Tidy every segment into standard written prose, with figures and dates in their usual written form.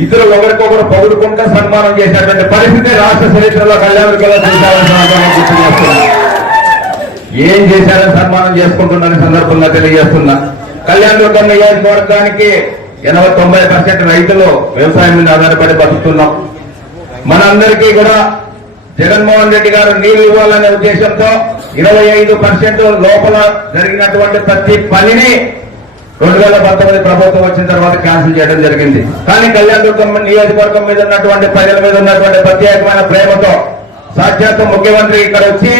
ఇద్దరు ఒకరికొకరు పొగుడుకుంటూ సన్మానం చేసినటువంటి పరిస్థితి రాష్ట్ర చరిత్రలో కళ్యాణదుర్గంలో చూశారని ఏం చేశారని సన్మానం చేసుకుంటున్న సందర్భంగా తెలియజేస్తున్నా. కళ్యాణదుర్గం నియోజకవర్గానికి 80-90% రైతులు వ్యవసాయం మీద ఆధారపడి బతుకుతున్నాం. మనందరికీ కూడా జగన్మోహన్ రెడ్డి గారు నీళ్లు ఇవ్వాలనే ఉద్దేశంతో 25% లోపల జరిగినటువంటి ప్రతి పనిని 2019 ప్రభుత్వం వచ్చిన తర్వాత క్యాన్సిల్ చేయడం జరిగింది. కానీ కళ్యాణదుర్గం నియోజకవర్గం మీద ఉన్నటువంటి ప్రజల మీద ఉన్నటువంటి ప్రత్యేకమైన ప్రేమతో సాక్షాత్ ముఖ్యమంత్రి ఇక్కడ వచ్చి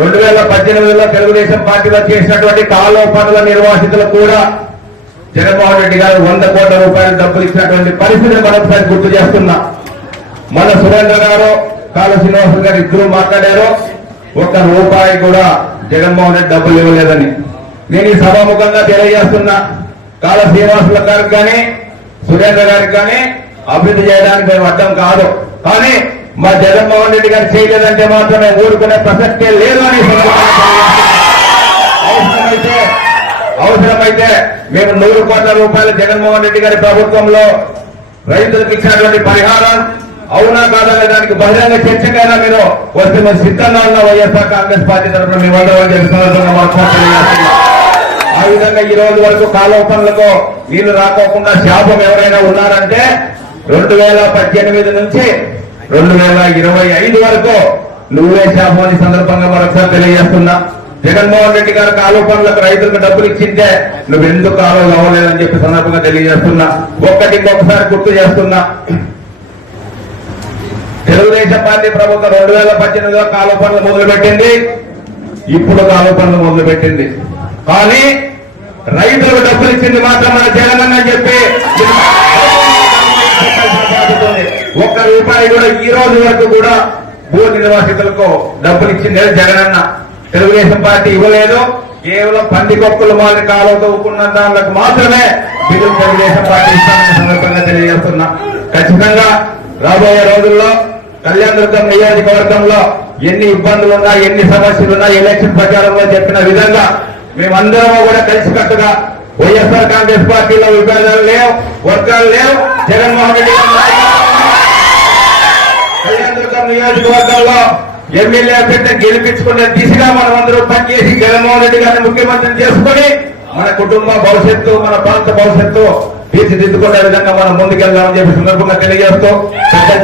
2018లో తెలుగుదేశం పార్టీలో చేసినటువంటి కాలువ పనుల నిర్వాసితులు కూడా జగన్మోహన్ రెడ్డి గారు 100 కోట్ల రూపాయలు డబ్బులు ఇచ్చినటువంటి పరిస్థితిని మరొకసారి గుర్తు చేస్తున్నా. మన సురేంద్ర గారు కాళ శ్రీనివాసులు గారు ఇద్దరు మాట్లాడారు. 1 రూపాయి కూడా జగన్మోహన్ రెడ్డి డబ్బులు ఇవ్వలేదని నేను ఈ సభాముఖంగా తెలియజేస్తున్నా. కాళ శ్రీనివాసుల గారికి కానీ సురేంద్ర గారికి కానీ అభివృద్ధి చేయడానికి మేము అడ్డం కాదు. కానీ మా జగన్మోహన్ రెడ్డి గారు చేయలేదంటే మాత్రమే ఊరుకునే ప్రసక్తే లేదు అని అవసరమైతే మేము 100 కోట్ల రూపాయలు జగన్మోహన్ రెడ్డి గారి ప్రభుత్వంలో రైతులకు ఇచ్చినటువంటి పరిహారం అవునా కాదనే దానికి బహిరంగ చర్చకైనా మీరు వస్తే మేము సిద్ధంగా ఉన్న వైఎస్ఆర్ కాంగ్రెస్ పార్టీ తరఫున మీ వల్ల ఆ విధంగా ఈ రోజు వరకు కాలువ పనులకు నీళ్లు రాకోకుండా శాపం ఎవరైనా ఉన్నారంటే 2018 నుంచి 2025 వరకు నువ్వే శాపం అని సందర్భంగా మరొకసారి తెలియజేస్తున్నా. జగన్మోహన్ రెడ్డి గారు కాలువ పనులకు రైతులకు డబ్బులు ఇచ్చింటే నువ్వు ఎందుకు కాలువలు అవ్వలేదని చెప్పి సందర్భంగా తెలియజేస్తున్నా. ఇంకొకసారి గుర్తు చేస్తున్నా. తెలుగుదేశం పార్టీ ప్రభుత్వం 2018లో కాలువ పనులు మొదలుపెట్టింది. ఇప్పుడు కాలువ పనులు మొదలుపెట్టింది. కానీ రైతులకు డబ్బులు ఇచ్చింది మాత్రం మన జగనన్న అని చెప్పి 1 రూపాయి కూడా ఈ రోజు వరకు కూడా భూ నిర్వాసితులకు డబ్బులు ఇచ్చింది జగనన్న. తెలుగుదేశం పార్టీ ఇవ్వలేదు. కేవలం పందికొక్కులు మాదిరి కాలువతో ఊకున్న దానికి మాత్రమే బిల్లు తెలుగుదేశం పార్టీ ఇస్తామని సందర్భంగా తెలియజేస్తున్నా. ఖచ్చితంగా రాబోయే రోజుల్లో కళ్యాణదుర్గం నియోజకవర్గంలో ఎన్ని ఇబ్బందులున్నా ఎన్ని సమస్యలున్నా ఎలక్షన్ ప్రచారంలో చెప్పిన విధంగా మేమందరం కూడా కలిసికట్టుగా వైఎస్ఆర్ కాంగ్రెస్ పార్టీలో విభేదాలు లేవు, వర్గాలు లేవు. జగన్మోహన్ రెడ్డి కళ్యాణదుర్గం నియోజకవర్గంలో ఎమ్మెల్యే అభ్యర్థి గెలిపించుకునే దిశగా మనం అందరూ పనిచేసి జగన్మోహన్ రెడ్డి గారిని ముఖ్యమంత్రిని చేసుకుని మన కుటుంబ భవిష్యత్తు మన ప్రాంత భవిష్యత్తు తీర్చిదిద్దుకునే విధంగా మనం ముందుకెళ్దామని చెప్పి సందర్భంగా తెలియజేస్తూ చాలా